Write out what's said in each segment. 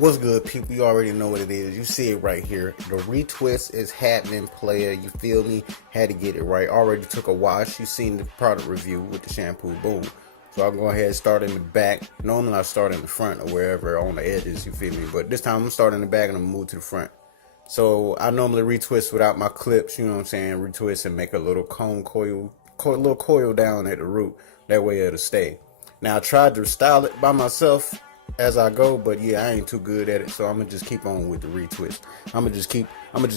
What's good, people? You already know what it is. You see it right here. The retwist is happening, player. You feel me? Had to get it right. Already took a wash. You seen the product review with the shampoo. Boom. So I'll go ahead and start in the back. Normally I start in the front or wherever on the edges, you feel me? But this time I'm starting in the back and I'm move to the front. So I normally retwist without my clips, you know what I'm saying? Retwist and make a little cone coil, little coil down at the root. That way it'll stay. Now I tried to style it by myself as I go, but yeah, I ain't too good at it, so I'm gonna just keep on with the retwist. I'm gonna just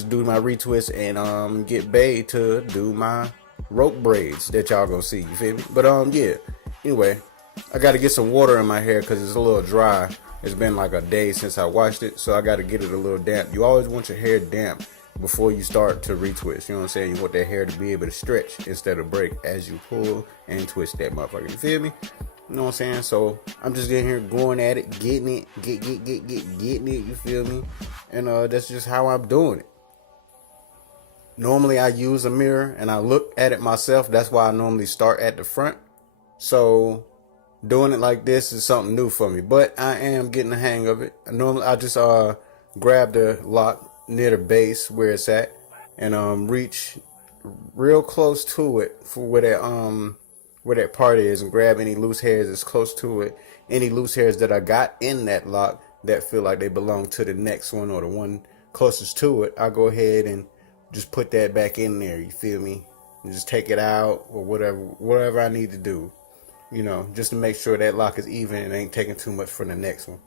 do my retwist and get Bay to do my rope braids that y'all gonna see, you feel me? But yeah, anyway, I gotta get some water in my hair because it's a little dry. It's been like a day since I washed it, so I gotta get it a little damp. You always want your hair damp before you start to retwist, you know what I'm saying? You want that hair to be able to stretch instead of break as you pull and twist that motherfucker, you feel me? You know what I'm saying? So I'm just getting here, going at it, getting it, getting it, you feel me? And that's just how I'm doing it. Normally I use a mirror and I look at it myself. That's why I normally start at the front. So doing it like this is something new for me, but I am getting the hang of it. Normally I just grab the lock near the base where it's at and reach real close to it for where that part is, and grab any loose hairs that's close to it. Any loose hairs that I got in that lock that feel like they belong to the next one or the one closest to it, I go ahead and just put that back in there, you feel me? And just take it out or whatever I need to do, you know, just to make sure that lock is even and ain't taking too much from the next one.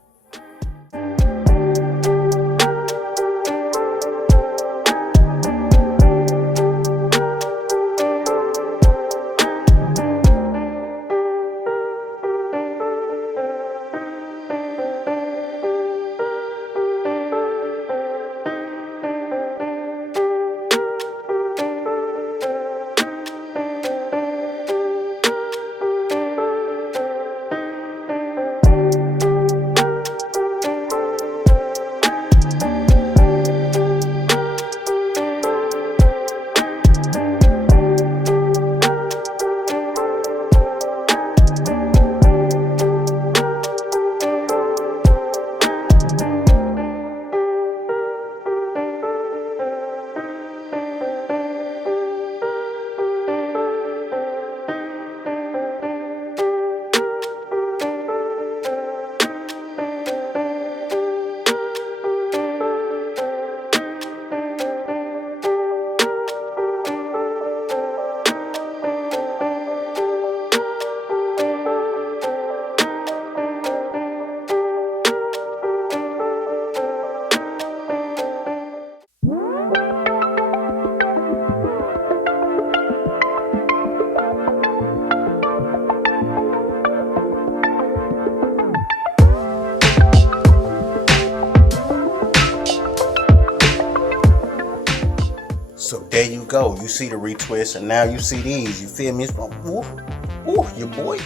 So there you go. You see the retwist, and now you see these. You feel me? It's going, ooh, your boy,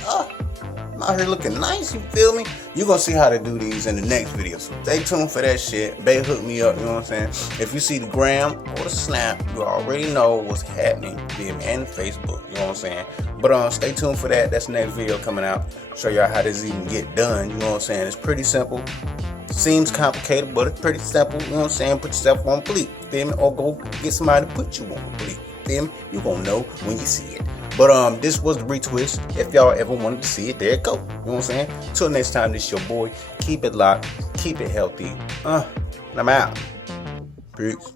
I'm out here looking nice. You feel me? You're gonna see how to do these in the next video. So stay tuned for that shit. Bay hook me up. You know what I'm saying? If you see the gram or the snap, you already know what's happening. Feel me? And Facebook. You know what I'm saying? But stay tuned for that. That's the next video coming out. Show y'all how this even get done. You know what I'm saying? It's pretty simple. Seems complicated, but it's pretty simple. You know what I'm saying? Put yourself on bleep, feel me? Or go get somebody to put you on bleep, feel me? You gonna know when you see it. But this was the retwist. If y'all ever wanted to see it, there it go. You know what I'm saying? Till next time, this your boy. Keep it locked, keep it healthy. And I'm out. Peace.